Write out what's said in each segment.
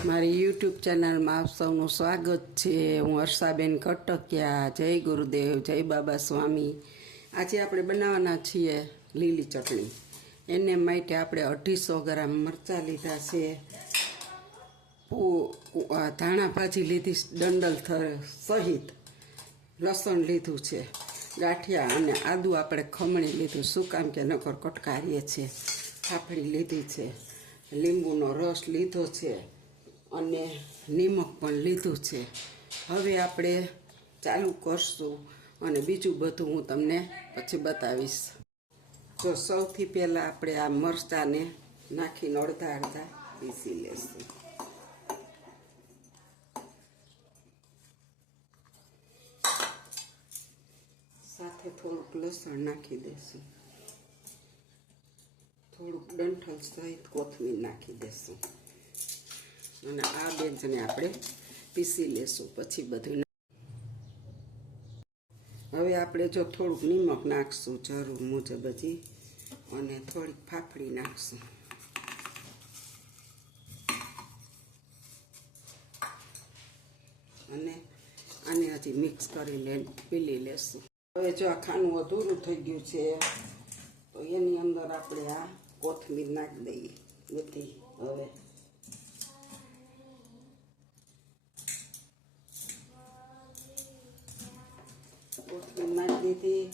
મારી યુટ્યુબ ચેનલમાં આપ સૌનું સ્વાગત છે। હું હર્ષાબેન કટકિયા। જય ગુરુદેવ, જય બાબા સ્વામી। આજે આપણે બનાવવાના છીએ લીલી ચટણી। એને માટે આપણે 250 ગ્રામ મરચાં લીધા છે, ધાણા ભાજી લીધી ડંડલ સહિત, લસણ લીધું છે, ગાંઠિયા અને આદુ આપણે ખમણી લીધું, શું કામ કે નકર કટકારીએ છે, ફાફડી લીધી છે, લીંબુનો રસ લીધો છે અને નિમક પણ લીધું છે। હવે આપણે ચાલુ કરશું અને બીજું બધું હું તમને પછી બતાવીશ। તો સૌથી પહેલાં આપણે આ મરચાંને નાખીને અડધા અડધા પીસી લેશું। સાથે થોડુંક લસણ નાખી દેશું, થોડુંક ડંઠલ સહિત કોથમીર નાખી દેશું અને આ બેન્ચને આપણે પીસી લેશું પછી બધું। હવે આપણે જો થોડુંક નિમક નાખશું જરૂર મુજબ હજી, અને થોડીક ફાફડી નાખશું અને આને હજી મિક્સ કરીને પીલી લેશું। હવે જો આ ખાનું અધૂરું થઈ ગયું છે તો એની અંદર આપણે આ કોથમીર નાખી દઈએ બધી। હવે કોથમીર નાખી દીધી,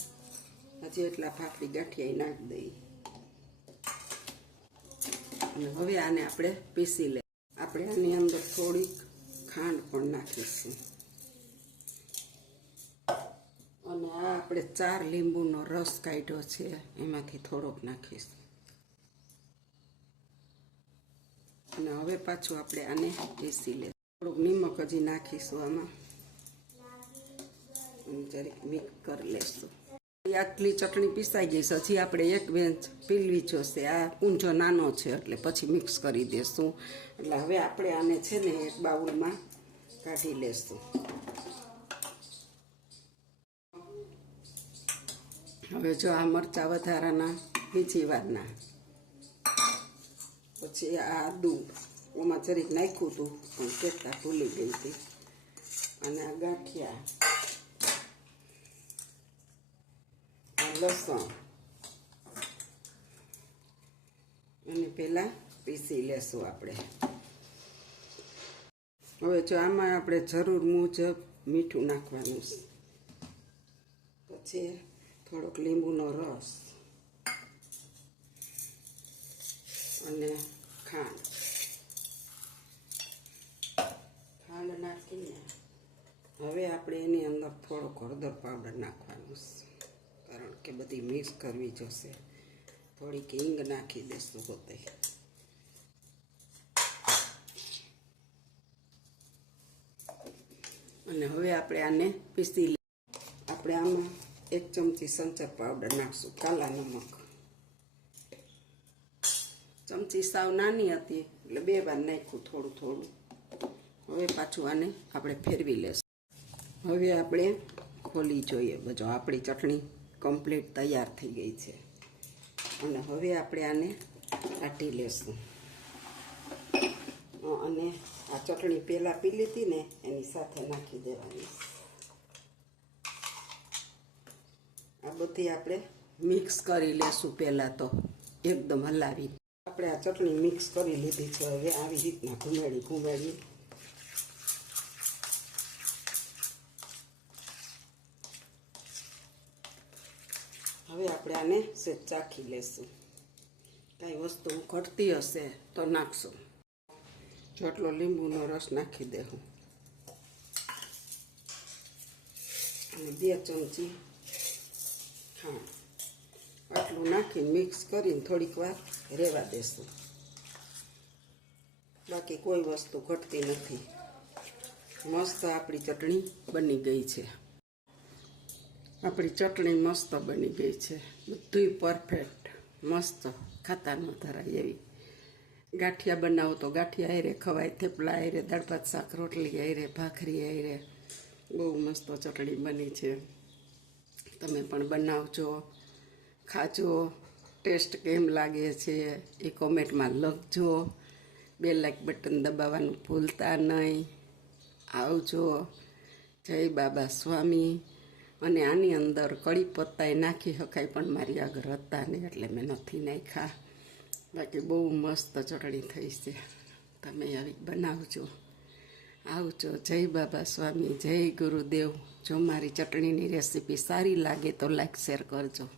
હજી એટલા ફાફડી ગાંઠિયા નાખી દઈએ અને હવે આને આપણે પીસી લઈએ। આપણે આની અંદર થોડીક ખાંડ પણ નાખીશું અને આ આપણે 4 લીંબુનો રસ કાઢ્યો છે એમાંથી થોડોક નાખીશું અને હવે પાછું આપણે આને પીસી લઈએ। થોડુંક નિમક હજી નાખીશું આમાં, જરીક મિક્સ કરી લેશું। આટલી ચટણી પીસાઈ ગઈ છે, હજી આપણે એક બેન્ચ પીલવી જોશે। આ કુંજો નાનો છે એટલે પછી મિક્સ કરી દેશું। એટલે હવે આપણે આને છે ને એક બાઉલમાં કાઢી લેશું। હવે જો આ મરચાં વધારાના બીજી વારના, પછી આ આદુ ઓમાં જરીક નાખ્યું હતું પણ કહેતા ભૂલી ગઈ હતી, અને આ ગાંઠિયા, લસણ અને પહેલાં પીસી લેશું આપણે। હવે જો આમાં આપણે જરૂર મુજબ મીઠું નાખવાનું છે, પછી થોડોક લીંબુનો રસ અને ખાંડ નાખીને હવે આપણે એની અંદર થોડોક હળદર પાવડર નાખવાનું છે, કારણ કે બધી મિક્સ કરવી જોશે। થોડીક હિંગ નાખી દઈશું પોતે અને હવે આપણે આને પીસી લઈએ। આપણે આમાં 1 ચમચી સંચર પાવડર નાખશું, કાલા નમક। ચમચી સાવ નાની હતી એટલે 2 વાર નાખ્યું થોડું થોડું। હવે પાછું આને આપણે ફેરવી લેશું। હવે આપણે ખોલી જોઈએ, બધો આપણી ચટણી કમ્પ્લીટ તૈયાર થઈ ગઈ છે અને હવે આપણે આને કાઢી લેશું અને આ ચટણી પહેલાં પી લીધી ને એની સાથે નાખી દેવાની। આ બધી આપણે મિક્સ કરી લેશું પહેલાં તો એકદમ હલાવી। આપણે આ ચટણી મિક્સ કરી લીધી છે, હવે આવી રીતના ઘુમાડી હવે આપણે આને સેજ ચાખી લેશું, કાંઈ વસ્તુ ઘટતી હશે તો નાખશું। જેટલો લીંબુનો રસ નાખી દેવું અને 2 ચમચી ખાંડ, આટલું નાખીને મિક્સ કરીને થોડીક વાર રહેવા દેશું। બાકી કોઈ વસ્તુ ઘટતી નથી। મસ્ત આપણી ચટણી બની ગઈ છે। આપણી ચટણી મસ્ત બની ગઈ છે, બધુંય પરફેક્ટ, મસ્ત, ખાતા ન ધરાય એવી। ગાંઠિયા બનાવો તો ગાંઠિયા હારે ખવાય, થેપલા હારે, દાળ ભાત શાક રોટલી હારે, ભાખરી હારે, બહુ મસ્ત ચટણી બની છે। તમે પણ બનાવજો, ખાજો, ટેસ્ટ કેમ લાગે છે એ કોમેન્ટમાં લખજો। બે લાઈક બટન દબાવવાનું ભૂલતા નહીં. આવજો. જય બાબા સ્વામી. અને આની અંદર કડી પત્તાએ નાખી શકાય પણ મારી આગળ હતા નહીં એટલે મેં નથી નાખ્યા. બાકી બહુ મસ્ત ચટણી થઈ છે. તમે આવી બનાવજો. આવજો. જય બાબા સ્વામી. જય ગુરુદેવ. જો મારી ચટણીની રેસીપી સારી લાગે તો લાઈક શેર કરજો.